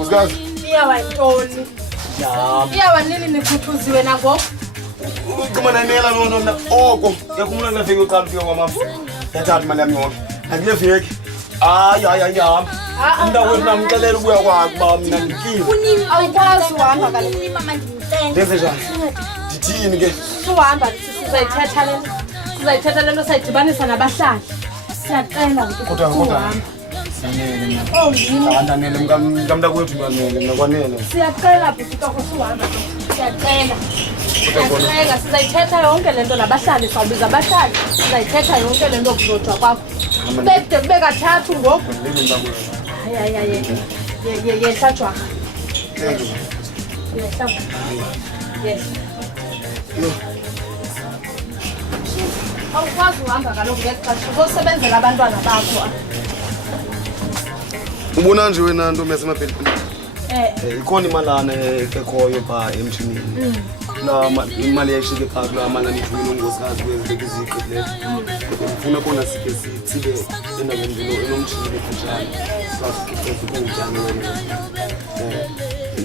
Uskazi Iyawa ntoni? Iyawa nini nikhuthuziwe nangoku? Ucuma nanela nona oko yakumula ngafika uqala ufika kwamama yathatha imali yami yonke akule veki hayi indawo namxelela ukuya kwakhe ba mina ngikile Awukwazi uhamba kaloku. ndenze njani ndithini ke Suhamba sizayithetha le nto sayidibanisa nabahlali. Siyacela kodwa Oh yini? andanele mkamntakwethu nganele ngakwanele Siyacela bhuti suhamba. Siyacela. Siyacela sizayithetha yonke le nto nabahlali sawubiza abahlali. Sizayithetha yonke le nto kuzodwa kwakho. Bede kube kathathu ngoku. Hayi. Yehla jwanga. Yehla. Yes. Awukwazi uhamba kaloku ngexesha uzosebenzela abantwana bakho. ubona nje wena ntombi yasemabheleni ikhona imalana ekhoyo phaa emtshinini imali yayishike phaa kulaa mali andithumile ungosikazi kwezibeke iziqi ndifuna kona sikhe sibe endaweni enomtshini ekufutshane sikukutshane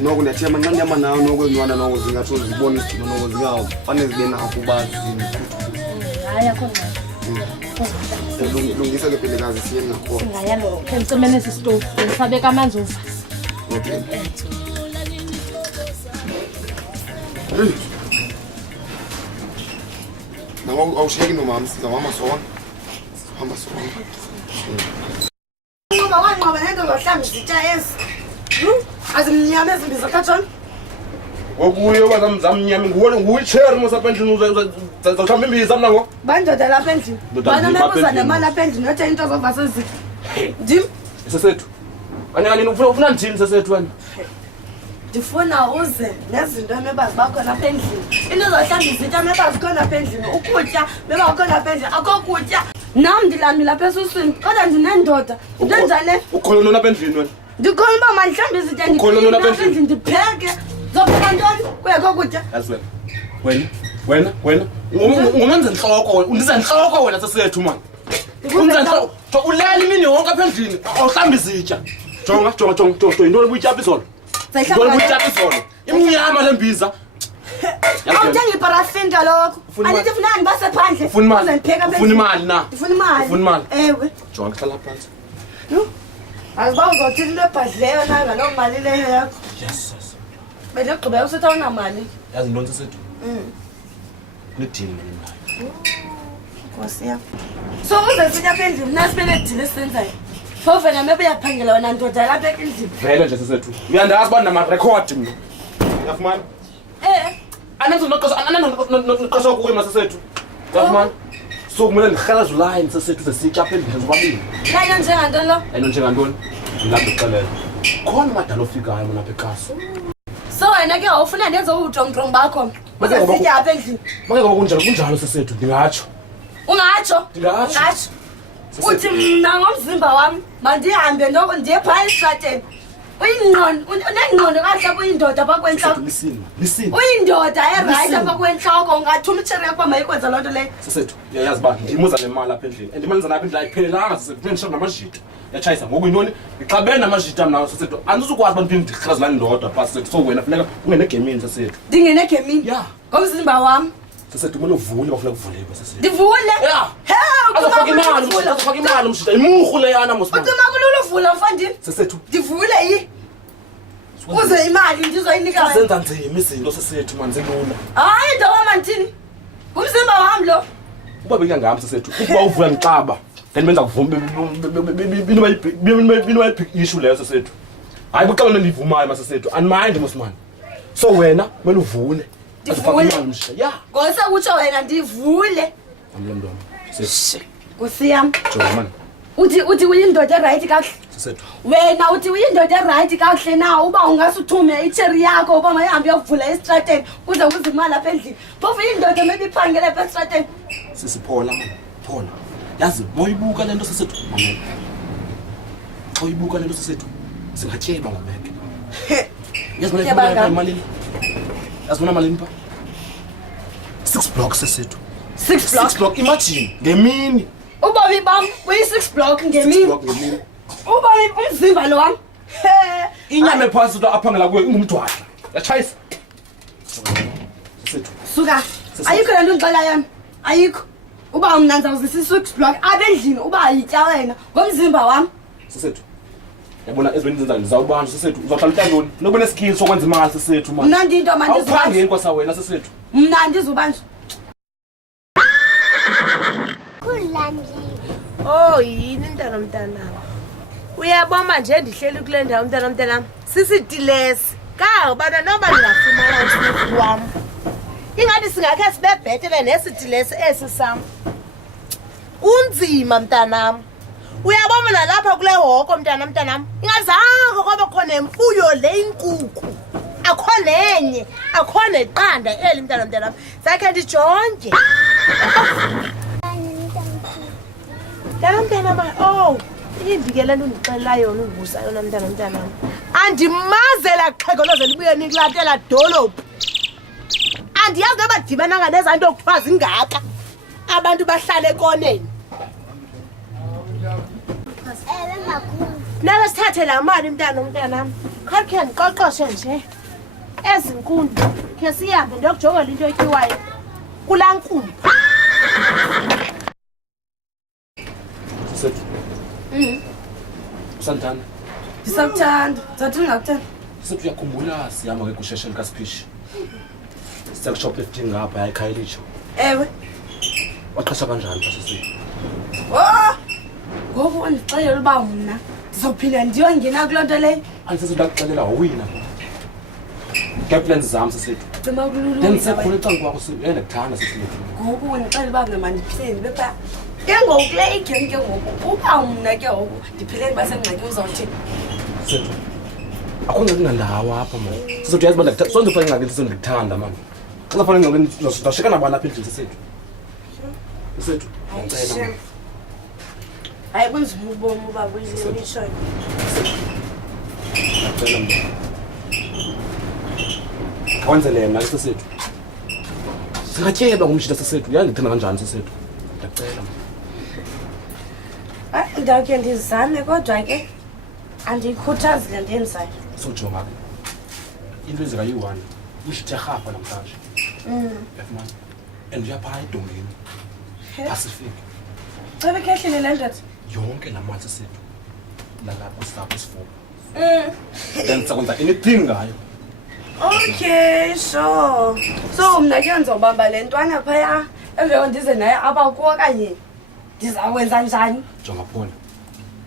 noko ndiyathi amanqanyama nayo noko ezincwana noko zingatsho zibone isidima noko zingafane zibe nakho uba Hayi akho lungisa ke pelekazi siye nakhona ngaya lo khe ngicimene isitofu ngifabeka amanzi ovasi. okay nangoku awushiyeki nomama sizawuhamba sona hamba sona Ngoba wanqoba nento ngohlamba izitya ezi. Azimnyama ezimbiza kanjani? wokuyo bazamnyama nguyi-chair mosapha endlini uzawuhlamba imbiza mna ngo Bandoda lapha endlini. Ndoda Bana ndipha apha mebuza endlini. nemali apha endlini yothe into zovasa ezitya. Ndim sesethu kanye ufuna ndithini sesethu wena ndifuna uze nezinto emebazi bakhona apha endlini. Into zohlamba izitya emebazi khona apha endlini. Ukutya beba khona apha endlini. Akho kutya. Nam ndilamile apha esuswini kodwa ndinendoda. Into njani? ukhona nona apha endlini wena Ndikhona uba mandihlambe izitya Ukhona lona apha ndiphi endlini? ndipheke. Zopheka ntoni? Kuyekho kutya. yazi wena ngumenze ntloko wena undize ntloko wena sesethu mani ulele imini yonke apha endlini awuhlamba izitya jonga yintoni buyityapha izolo yintoni buyityapha izolo imnyama le mbiza Awuthenga iparafini kaloku. Andithi funeka ndibasephandle. ufuna imali na Ndifuna imali. Ufuna imali? Ewe. jonga hlala phantsi Aziba uzothini into ebhadleyo nangaloo mali leyo yakho. yes Bendigqibela usithi awunamali. yazi ntoni sesethu kunedili nayo Nkosi yam. So uze sinya apha endlini nasibe nedili esisenzayo. Phofu wena mebe uyaphangela wena ndoda lapha endlini. vele nje sesethu uyandazi uba ndinamarekhodi mna uyafumana anenzonoqesha kuye masesethu uyafumana so kumele ndirhalaze ulayini sesethu zesitya apha endlini zobabini Kanye njengantoni lo? ayinto njengantoni ndilapha ixelela khona amadala ofikayo mna apha ekhasi So wena ke awufuna ndenze ubutongtong bakho. Uze sitya apha endlini. makeke kunjalo sesethu ndingatsho Ungatsho? Ndingatsho. Ungatsho. uthi mna ngomzimba wami mandihambe noko ndiye phaa esitrateni unengqondo kahle apho uyindoda apha kwentloko uyindoda erayithi apha kwentloko ungathuma itsheri yakho mayikwenza loo nto leyo sesethu uyayazi uba ndimuza nemali apha endlini and imali zalapha endlini ayiphelelanga sesethu kuphinde ndishabe namajita yatshayisa ngoku yintoni ndixabene namajita mnawo sesethu andizukwazi uba ndiphinde ndirhrazilani ndodwa phaa sesethu so wena funeka ungenegemini sesethu ndingenegemini ya ngomzimba wam sesethu kumele uvule bafuneka uvulekwe sesethu ndivule azofaka imali umshita imurhu leyana mosman ucima kululuvula mfandini sesethu ndivule yi uze imali ndizoyinika zenza nzima izinto sesethu mani zilula hayi ndawama ndithini ngumzimba wam lo uba bekuyangam sesethu ukuba uvula ngixaba then benza kuvuma binobayibhik issue leyo sesethu hayi buxabane ndiyivumayo masesethu andimandi mosmani so wena kumele uvule azofaka imali umshita ya ngose kutsho wena ndivule amlo mntwana nkosi yam jonga mani uthi uyindoda erayithi kakuhle sesethu wena uthi uyindoda erayithi kakuhle na uba ungasuthume itsheri yakho uba mayihambe yokuvula esitrateni kuze kuze imali apha endlini phofu yindoda maybe iphangele apha esitrateni sisiphola mani phola yazi moyibuka le nto sesethu mamela xa uyibuka le nto sesethu singatyeba ngomeke yazi mna imalini yazi mna malini pha 6 blocks sesethu 6 block imagine ngemini ubomi bam buyi-6 block ngemini ngemini ubomi umzimba lo wam inyama ephasi to aphangela kuyo ingumdwadla yatshayisa sesethu suka ayikho le nto undixela yona ayikho uba mna ndizawuzisa i-6 block apha endlini uba ayitya wena ngomzimba wam sesethu yabona ezweni zenza ndizawubanjwa sesethu uzawuhlala utyantoni nokuba nesikili sokwenza imali sesethu mani mna ndinto awuphangeli kwasa wena sesethu mna ndizubanjwa Oh yini mntanam uyabona nje ndihleli kule ndawo mntanam sisitilesi kangabana noba ndingafumana usifu wam ingathi singakhe sibebhetele nesitilesi esi sam kunzima mntanam uyabona nalapha kule hoko mntanam ingathi zange kwaba khona imfuyo le inkukhu akho nenye akho neqanda eli mntanam sakhe ndijonge mntanam oh imbi le nto ndixelela yona uvusa yona mntanam andimazela qhekelozela ibuyeni kulatela dolophu andiyazi noba dibananga nezaa nto kuthiwa zingaka abantu bahlala ekoneni nalo sithathe laa mali mntanam kharikhe ndiqoqoshe nje ezinkundu khe sihambe ndiyokujongela into etyiwayo kulaa nkumbi sesethu usandithanda ndisakuthanda zathi ndingakuthanda sesethu uyakhumbula sihamba kwigusheshe likasiphishi siyakushopha efitini ngapha yayikhayelitsho ewe waqesha kanjani pha sesethu ngoku undixelela uba mna ndizophinda ndiyongena kuloo nto leyo andisesethu ndakuxelela wawina ngeeplans zam sesethu cima kululu then sekhona ecangu kwakho ndikuthanda sesethu ngoku undixelela uba mna mandiphile ndibe phaa ke ngoku kule igame ke ngoku uba mna ke ngoku ndiphile ndiba sengxaki uzawuthini sesethu akho ngxaki ngandawo apha mani sesethu yazi uba sonke phaa ingxaki sesethu ndikuthanda mani xa zafana ingxaki ndasheka nabani apha endlini sesethu sesethu ndicela mani hayi kunzima ubomi uba buyishoyo ndicela mna awenzele mna sesethu singatyeba ngumshita sesethu yandithanda kanjani sesethu ndiyacela mna hayi ndawukhe ndizame kodwa ke andiyikhuthazi le nto yenzayo sojonga ke into ezikayi-1 umshithe rhapha namhlanje yafumana and uyaphaa edongeni pacific xa bekhehlile le ndoda yonke laa mali sesethu lalapho sapho sifoko then sakwenza anything ngayo okay sure so mna ke ndizobamba le ntwana phaya emveko ndize naye apha kuwo kanye ndizakwenza njani jonga phona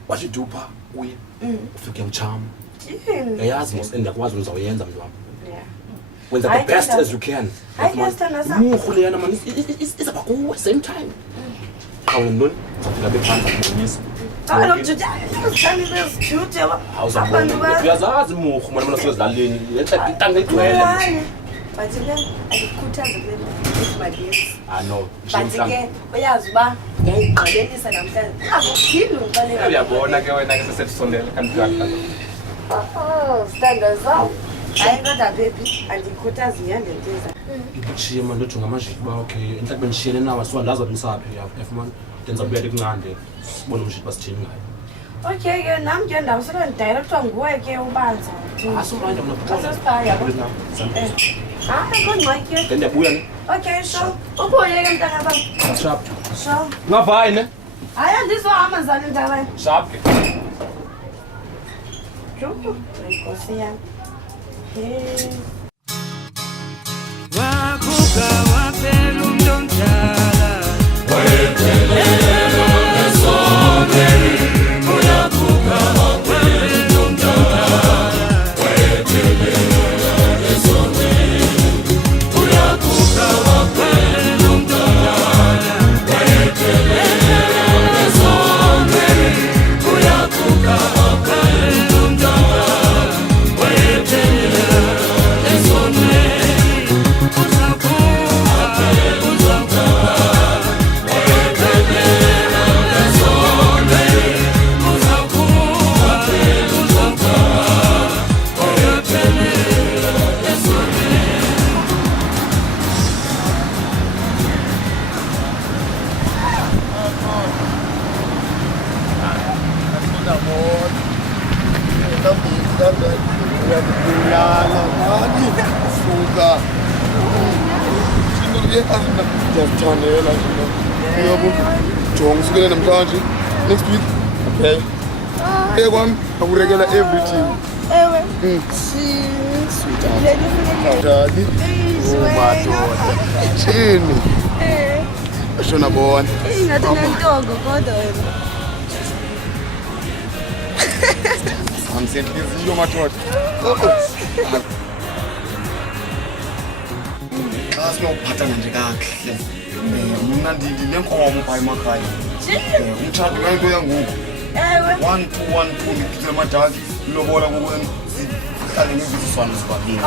what you do phaa uye ufike utshama yayazi mos and ndiyakwazi uzawuyenza mntu wam wenza the best as you can murhu leyana mani izawuba kuwe same time qha wena ntoni zafika bephantsi akubonisa uyazazi murhu mani mna siwezilalini intanga igcwele but ke andikukhuthaza kule mali yenzi. No. But ke uyazi uba ngiyayigqibelisa namhlanje. Azophinde ungixelele. Uyabona ke wena ke sesisondele kanti Standa zawo. Hayi kodwa baby andikukhuthaza ngiyandenteza. Ngishiye manje ujonga amajiki ba okay. Inhlanhla bengishiyene nawe siwandaza umsaphe yafumana. Denza buya kuncande. Sibone umshiti basithini ngayo. Okay ke nami nje ndawo sekondirector nguwe ke ubanza. Asumanje mna Asasibaya yabo. Kungxaki. Ndiyabuya ne. Okay, sure. Ubuye ke mntana bam. Sharp. Sure. Ngavayi ne. Hayi andizohamba njalo ndaweni. Sharp. Inkosi yami. Wakuka wapela umuntu omdala. Uyakuka wapela umuntu omdala. Uyakuka wapela umuntu omdala. Uyakuka wapela umuntu Kusukela namhlanje next week okay kwami akurekela everything Ewe. Dadi madoda chini ashona bona Ingathi nentongo kodwa wena. amsenhliziyo madoda xa sinokuphathana nje kakuhle mna ndinenkomo phaa emakhaya umtshato kayinto yangoku Ewe. 1 2 1 2 ndiphithele amadaki ilobola kokweni zihlale ngevisiswano zibabini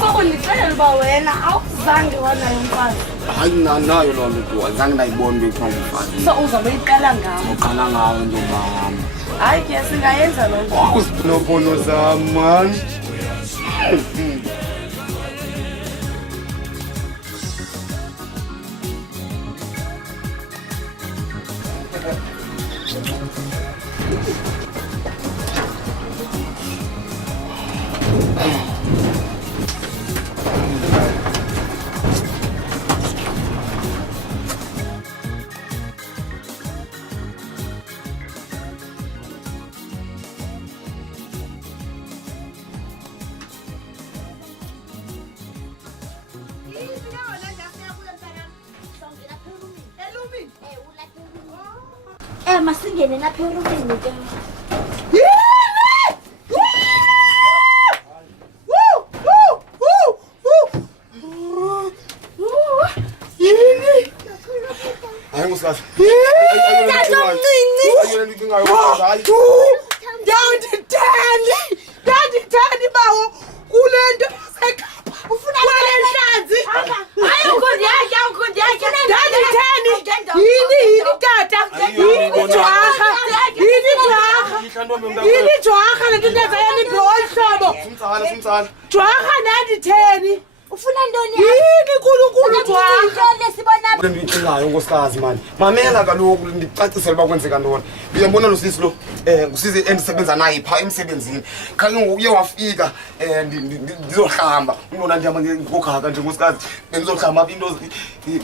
Sokundixelela uba wena awuzange wanayo umfazi. Hayi nayo loo nto azange ndayibona into ekuthiwa ngumfazi. So uzabe uyiqala ngam. Uqala ngayo ntombam. Hayi ke singayenza loo nto. Uzinobono zam man Masingene lapha erumini ke. hayi nkosikazi Ndandithandi bawo kule nto yasekhapha ufuna kwelenhlanzi ndandithandi yini tata yini jwarha le nto ndazayeliphe olu hlobo jwarha ndanditheni ufuna ntoni yini kulunkulu jwarha Ndiyicingayo nkosikazi mani mamela kaloku ndicacisele uba kwenzeka ntoni. Uyambona lo sisi lo ngusisi endisebenza naye phaa emsebenzini khange ngoku uye wafika ndizohlamba umntona ndihamba ngokaka nje nkosikazi bendizohlamba apha into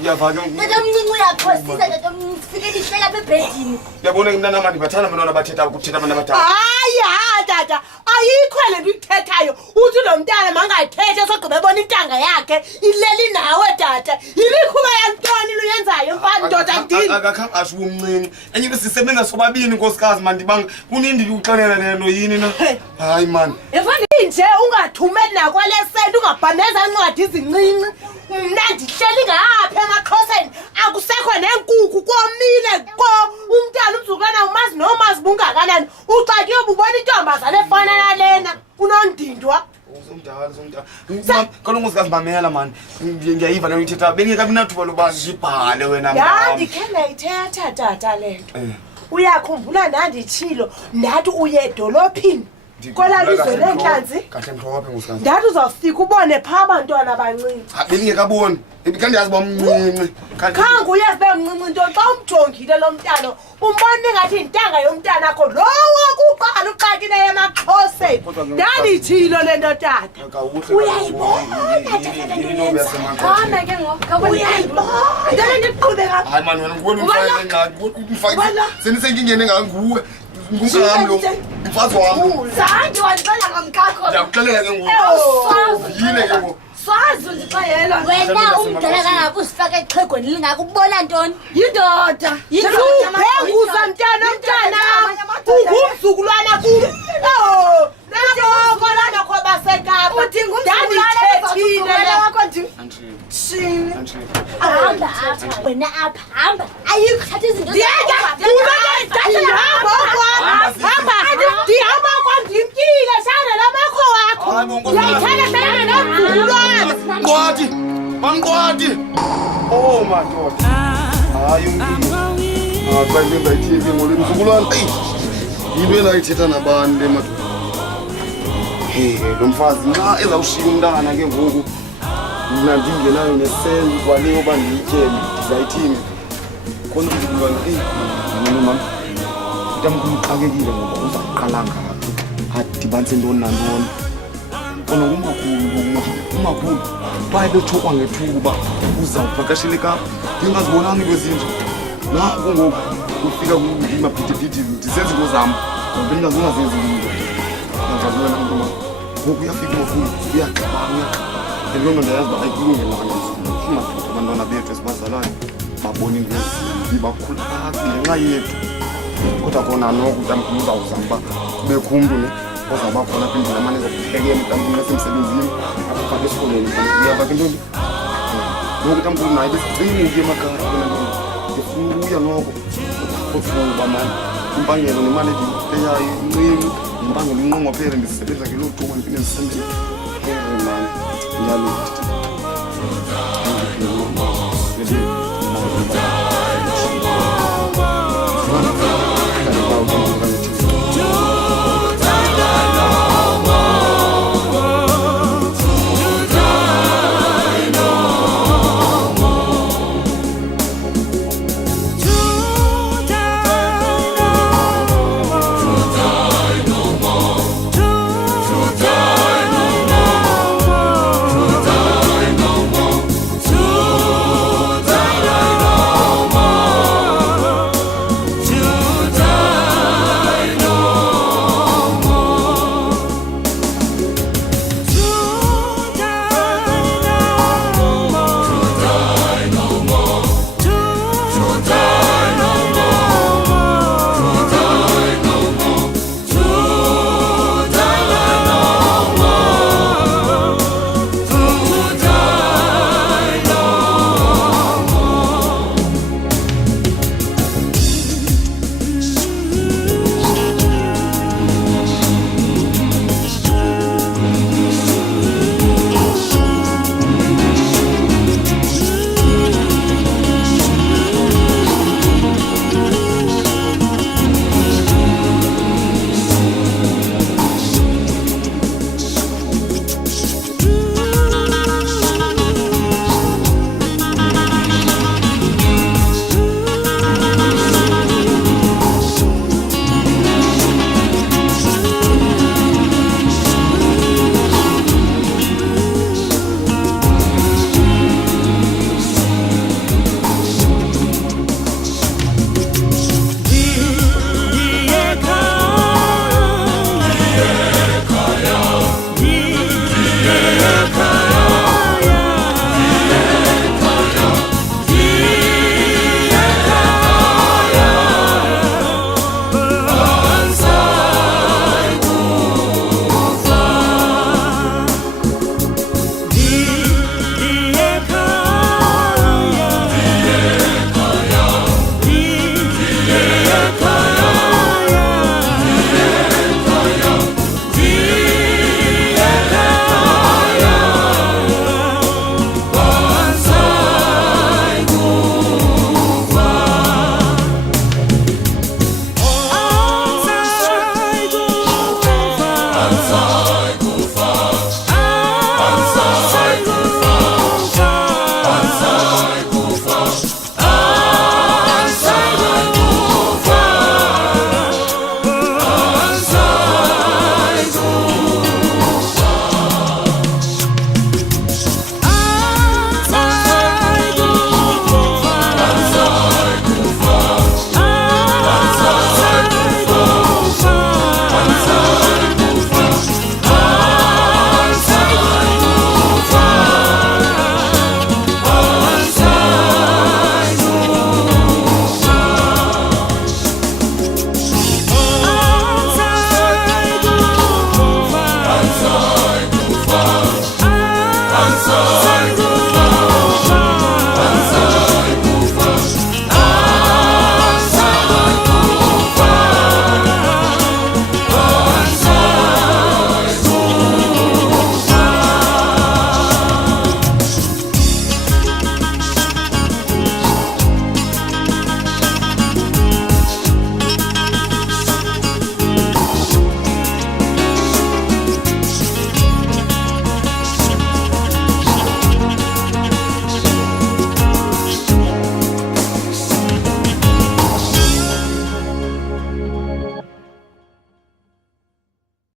iyava ke Tatomncinci uyaphosisa tatomncinci sifike ndihlela apha ebhedini. uyabona ke mntanam ndibathanda abantwana abathetha ukuthetha abantu abadala. hayi tata ayikho le nto uyithethayo uthi lo mntana mangathethe sogqiba ebona intanga yakhe ileli nawe tata ilikhuba yantoni luyenzayo mfana ndoda ndini akakhange asho umncinci enye into sisebenza sobabini nkosikazi mani ndibanga kunindi ukuxelela le nto yini na hayi mani nje ungathumeli nakwale senti ungabhameza ncwadi izincinci mna ndihleli ngapha emaxhoseni akusekho neenkukhu komile ko umntana umzukwana umazi nomazi bungakanani uxatywe ububona intombazana efana nalena unondindwa somdala kaloku usikazibamela mani ngiyayiva nayo ithetha bengekabi nathuba loba ngibhale wena ndandikhe ndayithetha tata le nto uyakhumbula ndanditshilo ndathi uye edolophini kwela lizwe lentlanzi kahle mhlophe ngosikazi ndathi uzawufika ubone phaa abantwana abancinci bengingekaboni kandiyazi uba mncinci khange uyazi bemncinci nto xa umjongile lo mntana umbona ingathi yintanga yomntana akho lowo kuqala uxakileyo emaxhoseni ndanditshilo le nto tata uyayibona Hamba ke ngoku. uyayibona ndale ndiqhubeka hayi mani wena nguwe umfaki senisenkingeni enganguwe ngumngam lo mfazi wam zange wandibala ngamkakho ndiyakuxelela ke ngoku yile ke ngoku swazi undixayela wena umdala kangakusifaka exhegweni lingakubona ntoni yindoda phenguza mntana ungumzukulwana kum naboko lanakho basekapa hamba apha wena apha hamba ayikuthatha izinto ndihamba kwandimkile sana lamakho wakho uyayithanda sana nomzukulwana Nqwathi banqwathi oh madoda hayi xa into endayithiye ngole mzukulwana yinto endayithetha nabantu le madoda lo mfazi nxa ezawushiya umntana ke ngoku mna ndingenayo nesenzi kwaleyo uba ndiyityele ndizayithini khona umzukulwana mama utamkhulu uxakekile ngoba uzawuqala ngaphi adibanise ntoni nantoni kona umakhulu baye betsho kwangethuba uzawuvakashele kapa ndingazibonanga kwezinto na kungoku kufika imabhitibhiti ndisenza into zam ngoba ndingazongazenzi into ndazabulana ntoma ngoku uyafika umakhulu uyaxabana loo nto ndiyayazi uba ayikulungelanga madoda abantwana bethu esibazalayo babona into ezimbi bakhula phantsi ngenxa yethu kodwa kona noko utamkhulu uzawuzama uba kubekho umntu ne ozawuba khona apha endlini amane ezokuphekela utamkhulu nasemsebenzini akufake esikolweni uyava ke ntoni ngoku utamkhulu naye besicinguke emakhaya kona ntoni ndifuna ubuya noko kodwa uba mani impangelo nemali endipeyayo incinci impangelo inqongophele ndisebenza ngeloo thuba ndifine ndisendile mani njalo